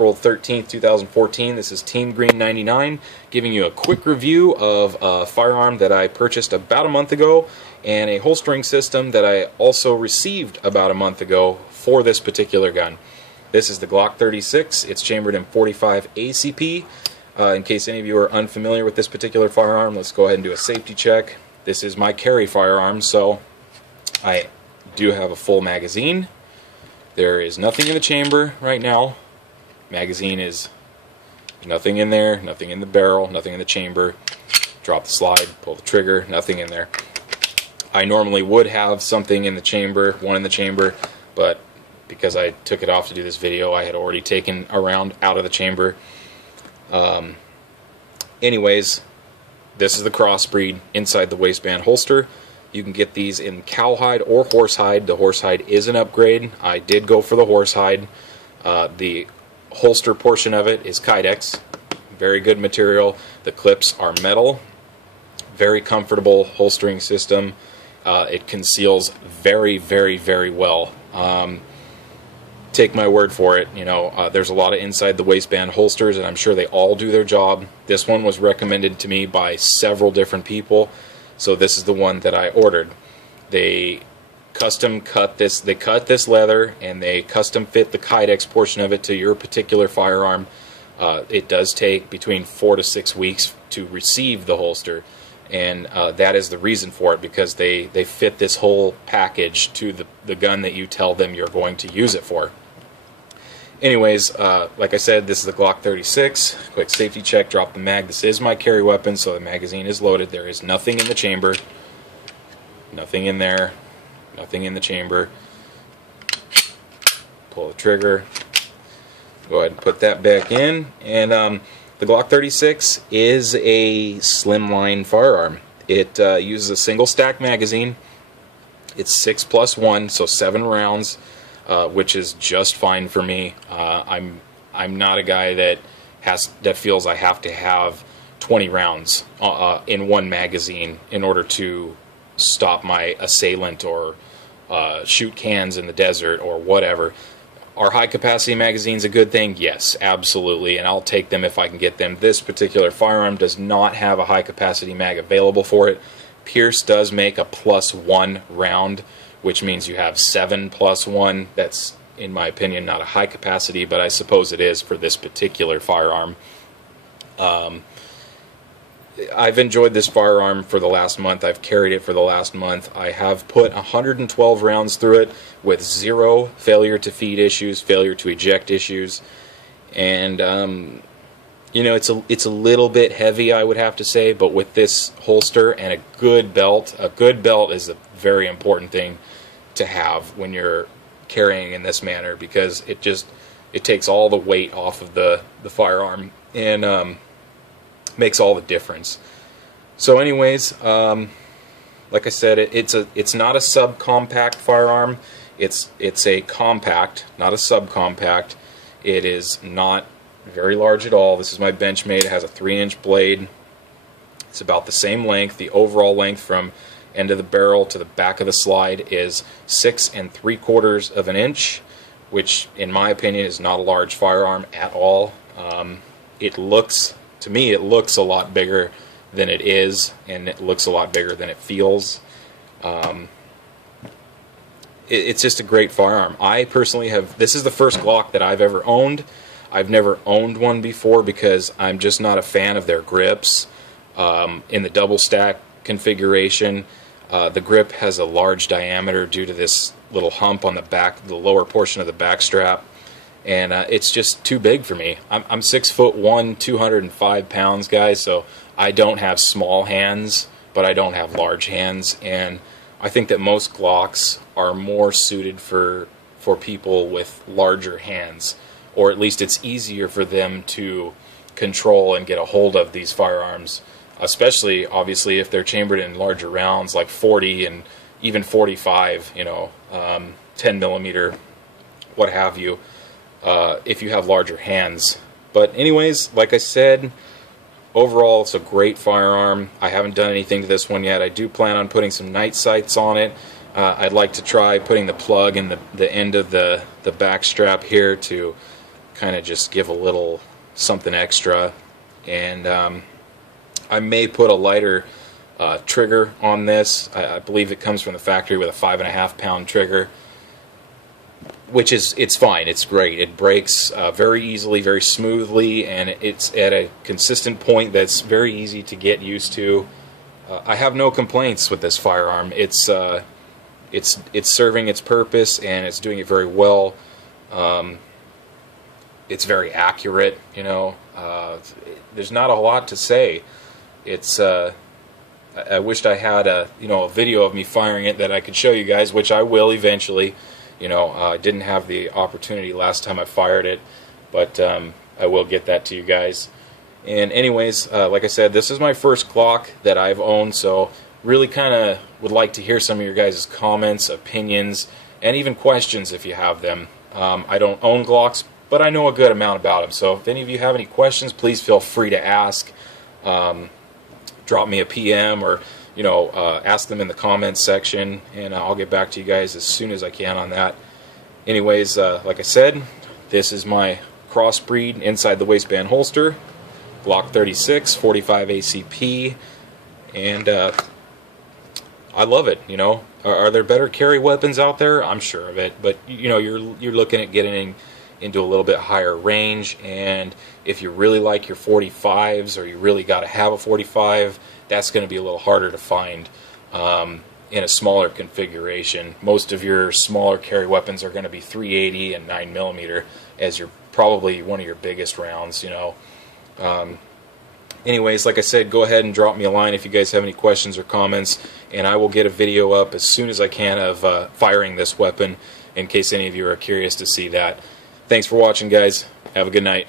April 13th, 2014. This is Team Green 99 giving you a quick review of a firearm that I purchased about a month ago and a holstering system that I also received about a month ago for this particular gun. This is the Glock 36. It's chambered in 45 ACP. In case any of you are unfamiliar with this particular firearm, let's go ahead and do a safety check. This is my carry firearm, so I do have a full magazine. There is nothing in the chamber right now. Magazine is nothing in there, nothing in the barrel, nothing in the chamber. Drop the slide, pull the trigger, nothing in there. I normally would have something in the chamber, one in the chamber, but because I took it off to do this video, I had already taken a round out of the chamber. Anyways, this is the crossbreed inside the waistband holster. You can get these in cowhide or horsehide. The horsehide is an upgrade. I did go for the horsehide. The holster portion of it is Kydex. Very good material. The clips are metal. Very comfortable holstering system. It conceals very, very, very well. Take my word for it. You know, there's a lot of inside the waistband holsters, and I'm sure they all do their job. This one was recommended to me by several different people. So this is the one that I ordered. They custom cut this. They cut this leather and they custom fit the Kydex portion of it to your particular firearm. It does take between 4 to 6 weeks to receive the holster, and that is the reason for it, because they fit this whole package to the gun that you tell them you're going to use it for. Anyways, like I said, this is the Glock 36. Quick safety check, drop the mag. This is my carry weapon, so the magazine is loaded. There is nothing in the chamber. Nothing in there. Nothing in the chamber. Pull the trigger. Go ahead and put that back in. And the Glock 36 is a slimline firearm. It uses a single stack magazine. It's 6+1, so 7 rounds. Which is just fine for me. I'm not a guy that feels I have to have 20 rounds in one magazine in order to stop my assailant or shoot cans in the desert or whatever. Are high capacity magazines a good thing? Yes, absolutely, and I'll take them if I can get them. This particular firearm does not have a high capacity mag available for it. Pierce does make a +1 round, which means you have 7+1. That's, in my opinion, not a high capacity, but I suppose it is for this particular firearm. I've enjoyed this firearm for the last month. I've carried it for the last month. I have put 112 rounds through it with 0 failure to feed issues, failure to eject issues, and you know, it's a little bit heavy, I would have to say, but with this holster and a good belt is a very important thing to have when you're carrying in this manner, because it takes all the weight off of the firearm and makes all the difference. So anyways, like I said, it's not a subcompact firearm. It's a compact, not a subcompact. It is not very large at all. This is my Benchmade. It has a 3-inch blade. It's about the same length. The overall length from end of the barrel to the back of the slide is 6 3/4 of an inch, which in my opinion is not a large firearm at all. To me it looks a lot bigger than it is, and it looks a lot bigger than it feels. It's just a great firearm. I personally this is the first Glock that I've ever owned. I've never owned one before because I'm just not a fan of their grips. In the double stack configuration, the grip has a large diameter due to this little hump on the back, the lower portion of the back strap, and it's just too big for me. I'm 6'1", 205 pounds, guys, so I don't have small hands, but I don't have large hands, and I think that most Glocks are more suited for people with larger hands, or at least it's easier for them to control and get a hold of these firearms, especially obviously if they're chambered in larger rounds like 40 and even 45, you know, 10 millimeter, what have you, if you have larger hands. But anyways, like I said, overall it's a great firearm. I haven't done anything to this one yet. I do plan on putting some night sights on it. I'd like to try putting the plug in the end of the back strap here to kind of just give a little something extra. And I may put a lighter trigger on this. I believe it comes from the factory with a 5.5 pound trigger, which it's fine. It's great. It breaks very easily, very smoothly, and it's at a consistent point that's very easy to get used to. I have no complaints with this firearm. It's serving its purpose, and it's doing it very well. It's very accurate. You know, there's not a lot to say. It's I wished I had a video of me firing it that I could show you guys, which I will eventually. You know, I didn't have the opportunity last time I fired it, but I will get that to you guys. And anyways, like I said, this is my first Glock that I've owned, so really kind of would like to hear some of your guys' comments, opinions, and even questions if you have them. I don't own Glocks, but I know a good amount about them, so if any of you have any questions, please feel free to ask. Drop me a PM, or ask them in the comments section, and I'll get back to you guys as soon as I can on that. Anyways, like I said, this is my crossbreed inside the waistband holster, Glock 36, 45 ACP, and I love it. Are there better carry weapons out there? I'm sure of it, but you're looking at getting into a little bit higher range, and if you really like your 45s, or you really got to have a 45, that's going to be a little harder to find in a smaller configuration. Most of your smaller carry weapons are going to be 380 and 9mm as your probably one of your biggest rounds. Anyways, like I said, go ahead and drop me a line if you guys have any questions or comments, and I will get a video up as soon as I can of firing this weapon, in case any of you are curious to see that. Thanks for watching, guys. Have a good night.